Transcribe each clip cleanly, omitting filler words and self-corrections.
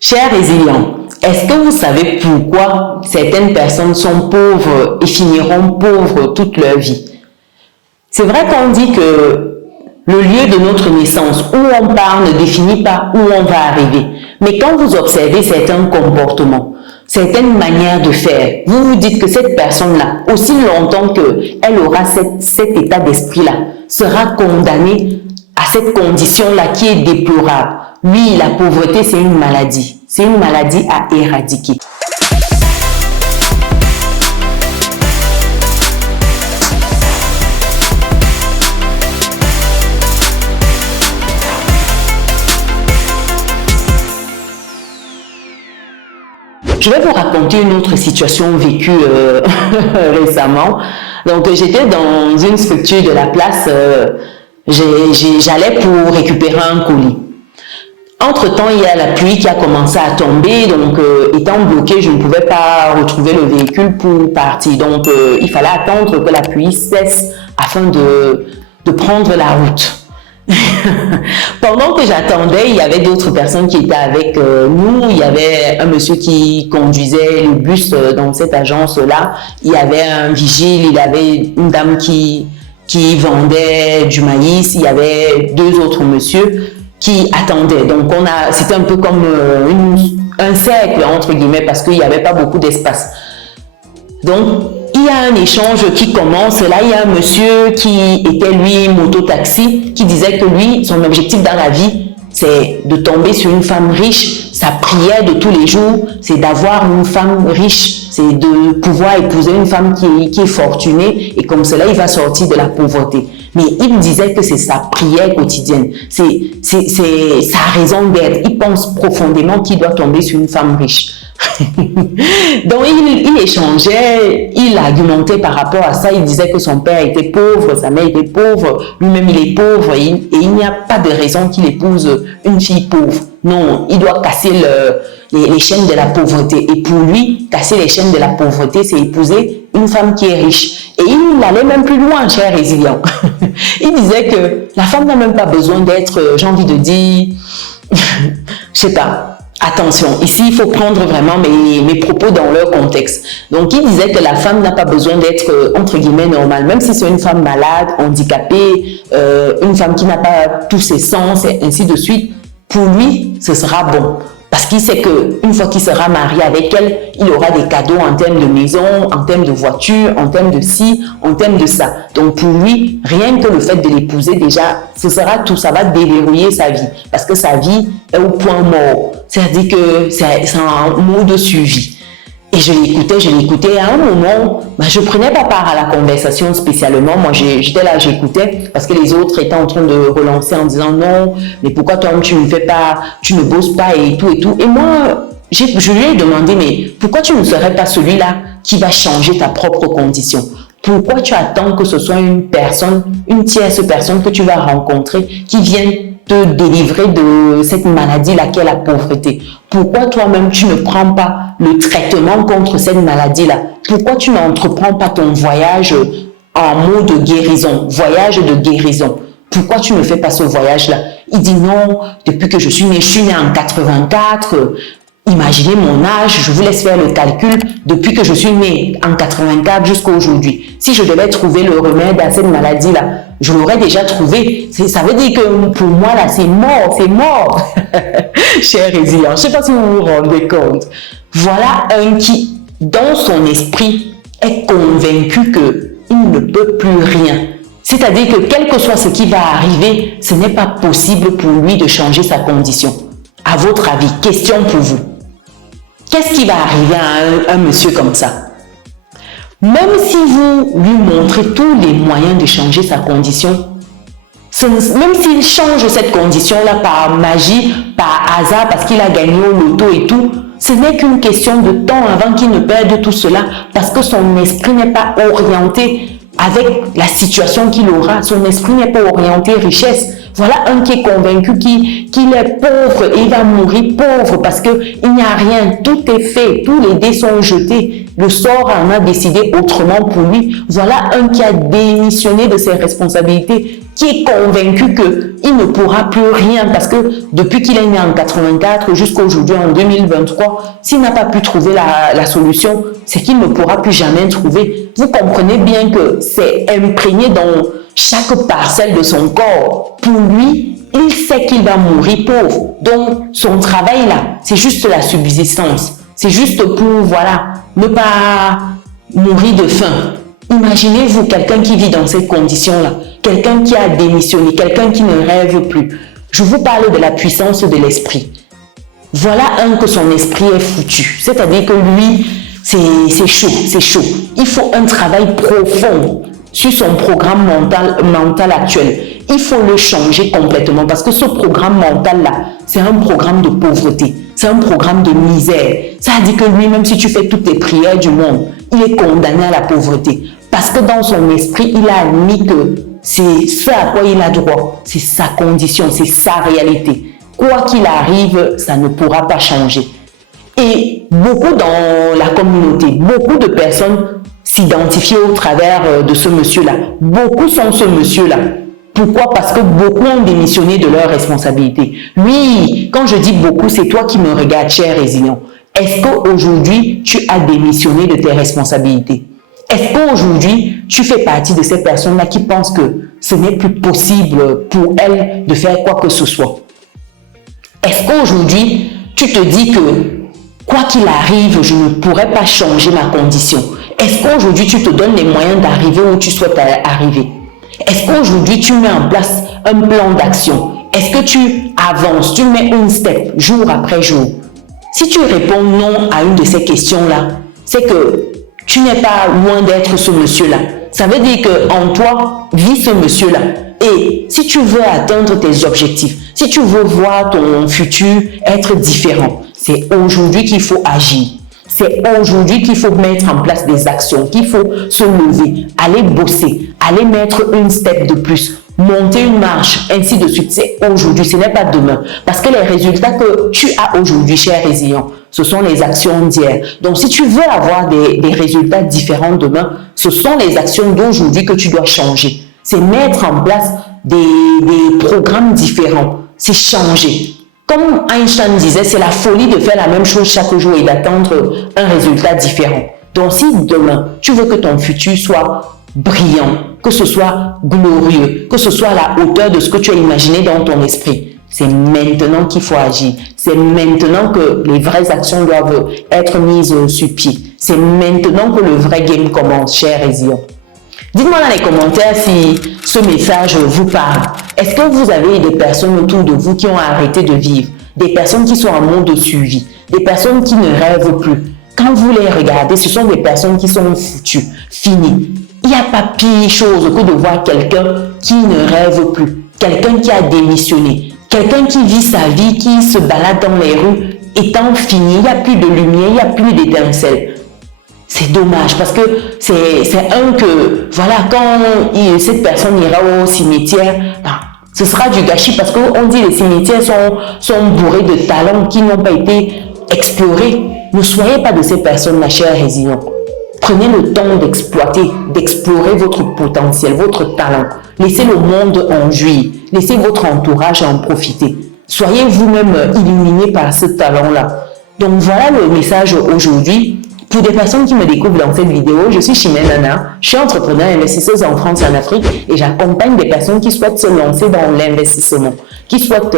Chers résilients, est-ce que vous savez pourquoi certaines personnes sont pauvres et finiront pauvres toute leur vie? C'est vrai qu'on dit que le lieu de notre naissance, où on part, ne définit pas où on va arriver. Mais quand vous observez certains comportements, certaines manières de faire, vous vous dites que cette personne-là, aussi longtemps qu'elle aura cet état d'esprit-là, sera condamnée à cette condition-là qui est déplorable. Oui, la pauvreté, c'est une maladie. C'est une maladie à éradiquer. Je vais vous raconter une autre situation vécue récemment. Donc, j'étais dans une structure de la place, j'allais pour récupérer un colis. Entre-temps, il y a la pluie qui a commencé à tomber, donc étant bloqué, je ne pouvais pas retrouver le véhicule pour partir. Donc, il fallait attendre que la pluie cesse afin de prendre la route. Pendant que j'attendais, il y avait d'autres personnes qui étaient avec nous. Il y avait un monsieur qui conduisait le bus dans cette agence-là. Il y avait un vigile, il y avait une dame qui vendait du maïs. Il y avait deux autres messieurs qui attendaient. Donc, c'était un peu comme un cercle, entre guillemets, parce qu'il n'y avait pas beaucoup d'espace. Donc, il y a un échange qui commence. Là, il y a un monsieur qui était, lui, moto-taxi, qui disait que lui, son objectif dans la vie, c'est de tomber sur une femme riche. Sa prière de tous les jours, c'est d'avoir une femme riche. C'est de pouvoir épouser une femme qui est fortunée. Et comme cela, il va sortir de la pauvreté. Mais il me disait que c'est sa prière quotidienne. C'est sa raison d'être. Il pense profondément qu'il doit tomber sur une femme riche. Donc, il échangeait, il argumentait par rapport à ça. Il disait que son père était pauvre, sa mère était pauvre, lui-même il est pauvre et il n'y a pas de raison qu'il épouse une fille pauvre. Non, il doit casser les chaînes de la pauvreté. Et pour lui, casser les chaînes de la pauvreté, c'est épouser une femme qui est riche. Et il allait même plus loin, cher résilient. Il disait que la femme n'a même pas besoin d'être, j'ai envie de dire, je sais pas. Attention, ici, il faut prendre vraiment mes propos dans leur contexte. Donc, il disait que la femme n'a pas besoin d'être, entre guillemets, normale. Même si c'est une femme malade, handicapée, une femme qui n'a pas tous ses sens, et ainsi de suite, pour lui, ce sera bon. Parce qu'il sait qu'une fois qu'il sera marié avec elle, il aura des cadeaux en termes de maison, en termes de voiture, en termes de ci, en termes de ça. Donc pour lui, rien que le fait de l'épouser déjà, ce sera tout, ça va déverrouiller sa vie. Parce que sa vie est au point mort. C'est-à-dire que c'est un mot de suivi. Et je l'écoutais. À un moment, je ne prenais pas part à la conversation spécialement. Moi, j'étais là, j'écoutais parce que les autres étaient en train de relancer en disant non, mais pourquoi toi, tu ne fais pas, tu ne bosses pas et tout et tout. Et moi, je lui ai demandé, mais pourquoi tu ne serais pas celui-là qui va changer ta propre condition? Pourquoi tu attends que ce soit une tierce personne que tu vas rencontrer qui vienne te délivrer de cette maladie-là qu'est la pauvreté? Pourquoi toi-même tu ne prends pas le traitement contre cette maladie-là? Pourquoi tu n'entreprends pas ton voyage en mode guérison, voyage de guérison? Pourquoi tu ne fais pas ce voyage-là? Il dit non, depuis que je suis né en 84, imaginez mon âge, je vous laisse faire le calcul, depuis que je suis né en 84 jusqu'à aujourd'hui. Si je devais trouver le remède à cette maladie-là, je l'aurais déjà trouvé. Ça veut dire que pour moi, là, c'est mort, c'est mort. Cher résilient, je ne sais pas si vous vous rendez compte. Voilà un qui, dans son esprit, est convaincu qu'il ne peut plus rien. C'est-à-dire que quel que soit ce qui va arriver, ce n'est pas possible pour lui de changer sa condition. À votre avis, question pour vous. Qu'est-ce qui va arriver à un monsieur comme ça? Même si vous lui montrez tous les moyens de changer sa condition, même s'il change cette condition-là par magie, par hasard, parce qu'il a gagné au loto et tout, ce n'est qu'une question de temps avant qu'il ne perde tout cela, parce que son esprit n'est pas orienté avec la situation qu'il aura. Son esprit n'est pas orienté richesse. Voilà un qui est convaincu qu'il est pauvre et il va mourir pauvre parce qu'il n'y a rien. Tout est fait. Tous les dés sont jetés. Le sort en a décidé autrement pour lui. Voilà un qui a démissionné de ses responsabilités qui est convaincu qu'il ne pourra plus rien parce que depuis qu'il est né en 84 jusqu'à aujourd'hui en 2023, s'il n'a pas pu trouver la solution, c'est qu'il ne pourra plus jamais trouver. Vous comprenez bien que c'est imprégné dans chaque parcelle de son corps. Pour lui, il sait qu'il va mourir pauvre. Donc, son travail là, c'est juste la subsistance. C'est juste pour, voilà, ne pas mourir de faim. Imaginez-vous quelqu'un qui vit dans ces conditions-là, quelqu'un qui a démissionné, quelqu'un qui ne rêve plus. Je vous parle de la puissance de l'esprit. Voilà que son esprit est foutu. C'est-à-dire que lui, c'est chaud, c'est chaud. Il faut un travail profond sur son programme mental actuel. Il faut le changer complètement parce que ce programme mental-là, c'est un programme de pauvreté, c'est un programme de misère. Ça dit que lui, même si tu fais toutes les prières du monde, il est condamné à la pauvreté. Parce que dans son esprit, il a admis que c'est ce à quoi il a droit, c'est sa condition, c'est sa réalité. Quoi qu'il arrive, ça ne pourra pas changer. Et beaucoup dans la communauté, beaucoup de personnes s'identifient au travers de ce monsieur-là. Beaucoup sont ce monsieur-là. Pourquoi? Parce que beaucoup ont démissionné de leurs responsabilités. Oui, quand je dis beaucoup, c'est toi qui me regardes, cher résilient. Est-ce qu'aujourd'hui, tu as démissionné de tes responsabilités? Est-ce qu'aujourd'hui, tu fais partie de ces personnes-là qui pensent que ce n'est plus possible pour elles de faire quoi que ce soit? Est-ce qu'aujourd'hui, tu te dis que quoi qu'il arrive, je ne pourrai pas changer ma condition? Est-ce qu'aujourd'hui, tu te donnes les moyens d'arriver où tu souhaites arriver? Est-ce qu'aujourd'hui, tu mets en place un plan d'action? Est-ce que tu avances, tu mets une step jour après jour? Si tu réponds non à une de ces questions-là, c'est que tu n'es pas loin d'être ce monsieur-là. Ça veut dire qu'en toi, vit ce monsieur-là. Et si tu veux atteindre tes objectifs, si tu veux voir ton futur être différent, c'est aujourd'hui qu'il faut agir. C'est aujourd'hui qu'il faut mettre en place des actions, qu'il faut se lever, aller bosser, aller mettre une step de plus, monter une marche, ainsi de suite. C'est aujourd'hui, ce n'est pas demain. Parce que les résultats que tu as aujourd'hui, cher résilient, ce sont les actions d'hier. Donc, si tu veux avoir des résultats différents demain, ce sont les actions d'aujourd'hui que tu dois changer. C'est mettre en place des programmes différents. C'est changer. Comme Einstein disait, c'est la folie de faire la même chose chaque jour et d'attendre un résultat différent. Donc, si demain, tu veux que ton futur soit brillant, que ce soit glorieux, que ce soit à la hauteur de ce que tu as imaginé dans ton esprit, c'est maintenant qu'il faut agir. C'est maintenant que les vraies actions doivent être mises sur pied. C'est maintenant que le vrai game commence, cher résilient. Dites-moi dans les commentaires si ce message vous parle. Est-ce que vous avez des personnes autour de vous qui ont arrêté de vivre? Des personnes qui sont en mode de suivi? Des personnes qui ne rêvent plus? Quand vous les regardez, ce sont des personnes qui sont foutues, finies. Il n'y a pas pire chose que de voir quelqu'un qui ne rêve plus. Quelqu'un qui a démissionné. Quelqu'un qui vit sa vie, qui se balade dans les rues, étant fini. Il n'y a plus de lumière, il n'y a plus d'étincelle. C'est dommage parce que c'est que, voilà, quand cette personne ira au cimetière, ce sera du gâchis parce qu'on dit que les cimetières sont bourrés de talents qui n'ont pas été explorés. Ne soyez pas de ces personnes-là, chers résilients. Prenez le temps d'exploiter, d'explorer votre potentiel, votre talent. Laissez le monde en jouir. Laissez votre entourage en profiter. Soyez vous-même illuminés par ce talent-là. Donc voilà le message aujourd'hui. Pour des personnes qui me découvrent dans cette vidéo, je suis Chimène Nana, je suis entrepreneur et investisseuse en France et en Afrique et j'accompagne des personnes qui souhaitent se lancer dans l'investissement, qui souhaitent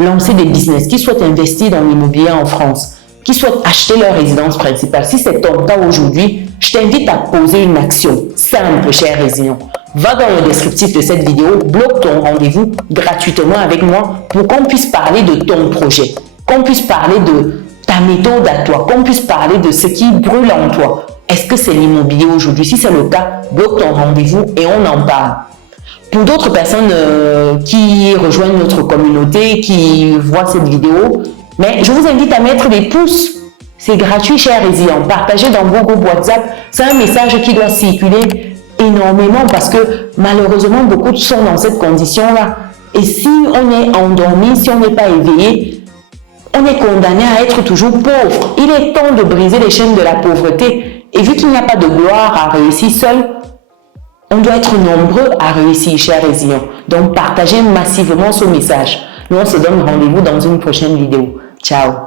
lancer des business, qui souhaitent investir dans l'immobilier en France, qui souhaitent acheter leur résidence principale. Si c'est ton cas aujourd'hui, je t'invite à poser une action simple, cher résilient. Va dans le descriptif de cette vidéo, bloque ton rendez-vous gratuitement avec moi pour qu'on puisse parler de ton projet, qu'on puisse parler de ta méthode à toi, qu'on puisse parler de ce qui brûle en toi. Est-ce que c'est l'immobilier aujourd'hui? Si c'est le cas, bloque ton rendez-vous et on en parle. Pour d'autres personnes qui rejoignent notre communauté, qui voient cette vidéo, mais je vous invite à mettre des pouces. C'est gratuit, cher résilient. Partagez dans vos groupes WhatsApp. C'est un message qui doit circuler énormément parce que malheureusement, beaucoup sont dans cette condition-là. Et si on est endormi, si on n'est pas éveillé, on est condamné à être toujours pauvre. Il est temps de briser les chaînes de la pauvreté. Et vu qu'il n'y a pas de gloire à réussir seul, On doit être nombreux à réussir, chers résilients. Donc, partagez massivement ce message. Nous, on se donne rendez-vous dans une prochaine vidéo. Ciao!